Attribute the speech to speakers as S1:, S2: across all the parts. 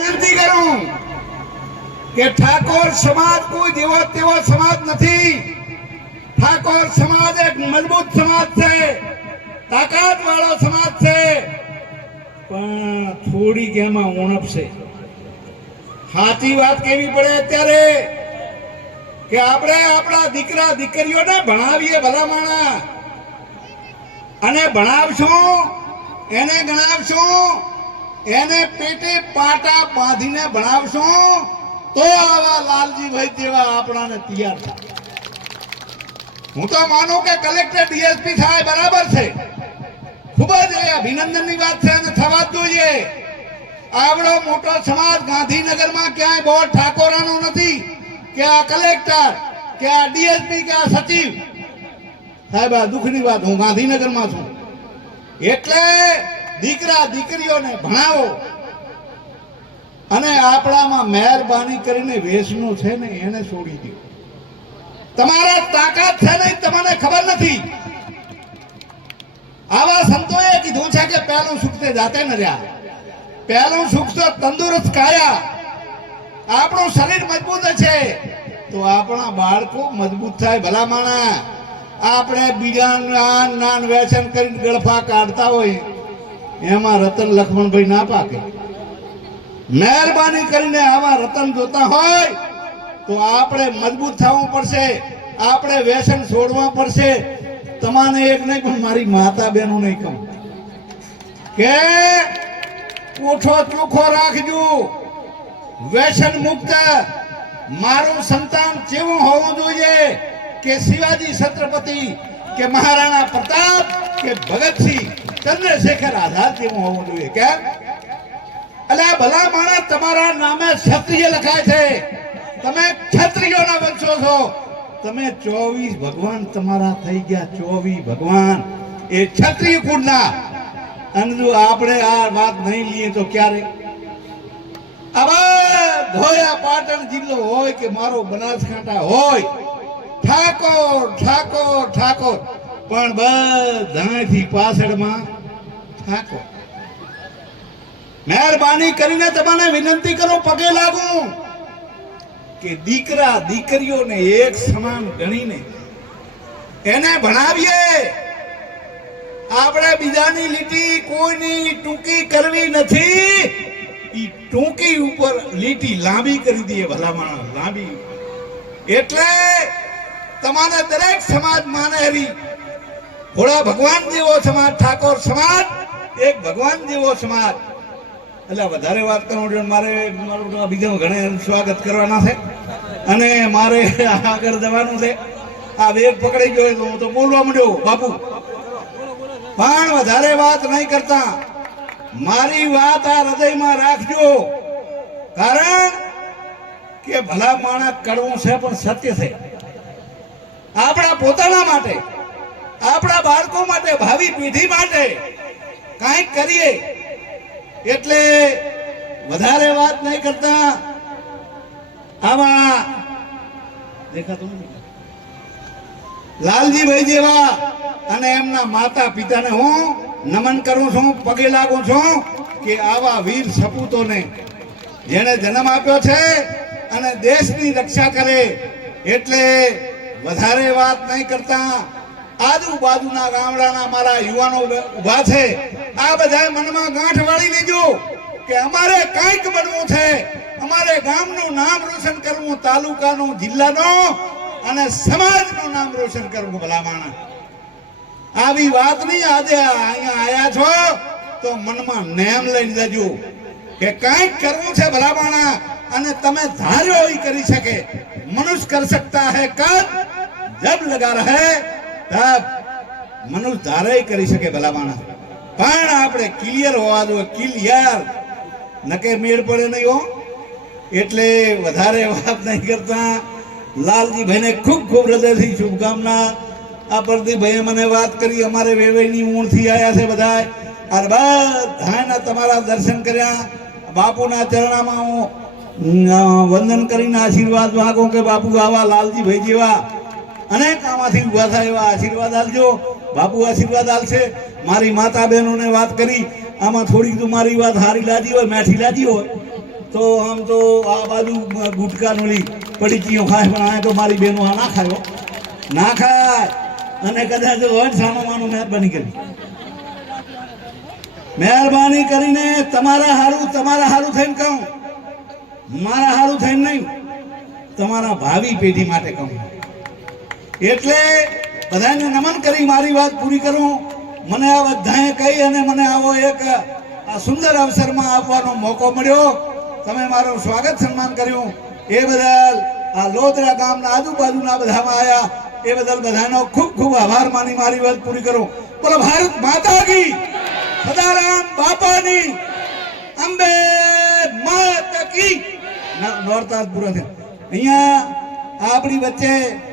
S1: વિનંતી કરું કે ઠાકોર સમાજ કોઈ જેવો તેવો સમાજ નથી. ઠાકોર સમાજ એક મજબૂત સમાજ છે તાકાત વાળો સમાજ છે, પણ થોડીક એમાં ઉણપ છે સાચી વાત કેવી પડે અત્યારે કે આપણે આપણા દીકરા દીકરીઓને ભણાવીએ ભલામણા અને ભણાવશું, એને ગણાવશું એને પેટે પાટા બાંધીને ભણાવશો, તો આવા લાલજીભાઈ જેવા આપણાને તૈયાર થાય. હું તો માનું કે કલેક્ટર ડીએસપી થાય, બરાબર છે. ખૂબ જ એ અભિનંદનની વાત છે અને થવા જ જોઈએ. આવડો મોટો સમાજ ગાંધીનગરમાં ક્યાંય બોર્ડ ઠાકોરાનો નથી, કે આ કલેક્ટર, કે આ ડીએસપી, કે આ સચિવ. સાહેબ, આ દુઃખની વાત, હું ગાંધીનગરમાં છું. એટલે દીકરા દીકરીઓને ભણાવો. અને આપણામાં મહેરબાની કરીને વેસનું છે ને એને છોડી દો. તમારા તાકાત છે ને તમને ખબર નથી. આવા સંતોએ કીધું છે કે પહેલું સુખ તે જાતે ન રહ્યા. પહેલું સુખ તો તંદુરસ્ત કાયા આપણું શરીર મજબૂત છે. તો આપણા બાળકો મજબૂત થાય ભલા માણા આપણે બીજા નાન નાન વ્યસન કરીને ગળફા કાઢતા હોય. એમાં રતન લખમણભાઈ ના પાકે. મહેરબાની કરીને આવા રતન જોતા હોય તો આપણે મજબૂત થવું પડશે, આપણે વ્યસન છોડવા પડશે. તમાને એક નહીં, પણ મારી માતા બહેનો નહીં કહું. કે ઓઠો ચોખ્ખો રાખજો. વ્યસન મુક્ત. મારું સંતાન કેવું હોવું જોઈએ કે શિવાજી છત્રપતિ, કે મહારાણા પ્રતાપ, કે ભગતસિંહ. ચંદ્રશેખર આઝાદ જેવું હોવું જોઈએ, કેમ? એટલે ભલા માણસ તમારા નામે ક્ષત્રિય લખાય છે. તમે ક્ષત્રિયોના વંશો છો. તમે ચોવીસ ભગવાન તમારા થઈ ગયા, ચોવીસ ભગવાન. એ ક્ષત્રિય કુળના. અને જો આપણે આ વાત નહીં લઈએ તો ક્યારે? આવા ધોયા પાટણ જિલ્લો હોય કે મારો બનાસકાંઠા હોય, ઠાકોર ઠાકોર ઠાકોર. પણ બધાથી પાછળમાં થાકો. મહેરબાની કરીને તમને વિનંતી કરો, પગે લાગુ, કે દીકરા દીકરીઓને એક સમાન ગણીને એને ભણાવીએ. આપણે બીજાની લીટી કોઈની ટૂંકી કરવી નથી. ઈ ટૂંકી ઉપર લીટી લાંબી કરી દઈએ ભલામણ, લાંબી. એટલે તમારે દરેક સમાજ માને હરી ભોળા ભગવાન જેવો સમાજ, ઠાકોર સમાજ, એક ભગવાન જેવો સમાજ. એટલે વધારે વાત કરવાનું મારે મારું બીજા ઘણે સ્વાગત કરવાના છે. અને મારે આગળ જવાનું છે. આ વેગ પકડી ગયો તો હું તો બોલવા માંડ્યો, બાપુ. પણ વધારે વાત નહીં કરતા. મારી વાત આ હૃદયમાં રાખજો. કારણ કે ભલા માણસ કડવું છે, પણ સત્ય છે. આપણા પોતાના માટે. આપણા બાળકો માટે, ભાવિ પેઢી માટે કાંઈક કરીએ. એટલે વધારે વાત નહીં કરતા. આમાં દેખાતું લાલજીભાઈ જેવા અને એમના માતા પિતાને હું નમન કરું છું, પગે લાગું છું કે આવા વીર સપૂતોને જેણે જન્મ આપ્યો છે અને દેશની રક્ષા કરે, એટલે વધારે વાત નહીં કરતા. આજુબાજુના ગામડાના મારા યુવાનો ઊભા છે. આ બધા મનમાં ગાંઠ વાળી લેજો કે અમારે કાંઈક બનવું છે. અમારે ગામનું નામ રોશન કરવું, તાલુકાનું, જિલ્લાનું અને સમાજનું નામ રોશન કરવું ભલા માણસ આવી વાત નહીં આજે અહીંયા આયા છો તો મનમાં નેમ લઈને જજો કે કાંઈક કરવું છે ભલા માણસ અને તમે ધાર્યો એ કરી શકે. મનુષ્ય કર સકતા હે કદ જબ લગા રહે તબ મનુષ્ય ધારાય કરી શકે ભલા માણસ પણ આપણે ક્લિયર હોવા જોઈએ ક્લિયર નકે મેળ પડે નહીં હો. એટલે વધારે વાત નહીં કરતા. લાલજી ભાઈને ખૂબ ખૂબ હૃદયથી શુભકામના. આ પ્રદીપભાઈએ મને વાત કરી, અમારે વેવાઈની ઊણથી આવ્યા છે બધા અને બધાના તમારા દર્શન કર્યા. બાપુના ચરણામાં હું વંદન કરીને આશીર્વાદ માગું કે બાપુ આવા લાલજીભાઈ જેવા અનેક આમાંથી ઊભા થાય, એવા આશીર્વાદ આપજો. બાપુ આશીર્વાદ આપશે. મારી માતા બહેનોને વાત કરી. આમાં થોડીક તો મારી વાત હારી લાદી હોય, મેઠી લાદી હોય. તો આમ તો આ બાજુ ગુટકા નોલી પડીકીઓ ખાય, પણ આ તો મારી બહેનો આ ના ખાયો ના ખાય. અને કદાચ વડ સાનો માનો મહેરબાની કરી. મહેરબાની કરીને તમારા હારું તમારા હારું થઈને કહું. મારા હારું થઈને નહીં, તમારા ભાવિ પેઢી માટે કહું. એટલે બધાને નમન કરી મારી વાત પૂરી કરું. મને આ બધાએ કહી અને મને આવો એક, આ સુંદર અવસરમાં આપવાનો મોકો મળ્યો. તમે મારું સ્વાગત સન્માન કર્યું. એ બદલ આ લોદરા ગામના આજુબાજુના બધામાં આવ્યા એ બદલ બધાનો ખૂબ ખૂબ આભાર માની મારી વાત પૂરી કરું. બોલો, ભારત માતા કી સદારામ બાપાની અંબે માતા કી ન- નોરતા પૂરા થયા. અહીંયા આપણી વચ્ચે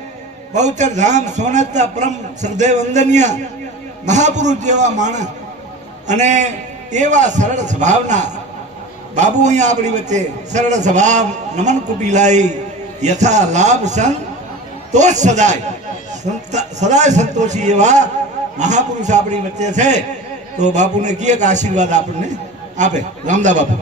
S1: બહુચર ધામ સોનતા પરમ શ્રદ્ધે વંદનીય મહાપુરુષ જેવા માણસ અને એવા સરળ સ્વભાવના બાબુ અહીંયા આપણી વચ્ચે સરળ સ્વભાવ નમન કુટી લાઈ, યથા લાભ સંત તો જ સદાય સદાય સંતોષી એવા મહાપુરુષ આપણી વચ્ચે છે. તો બાપુને કીએ કે આશીર્વાદ આપણને આપે. રામદા બાપુ.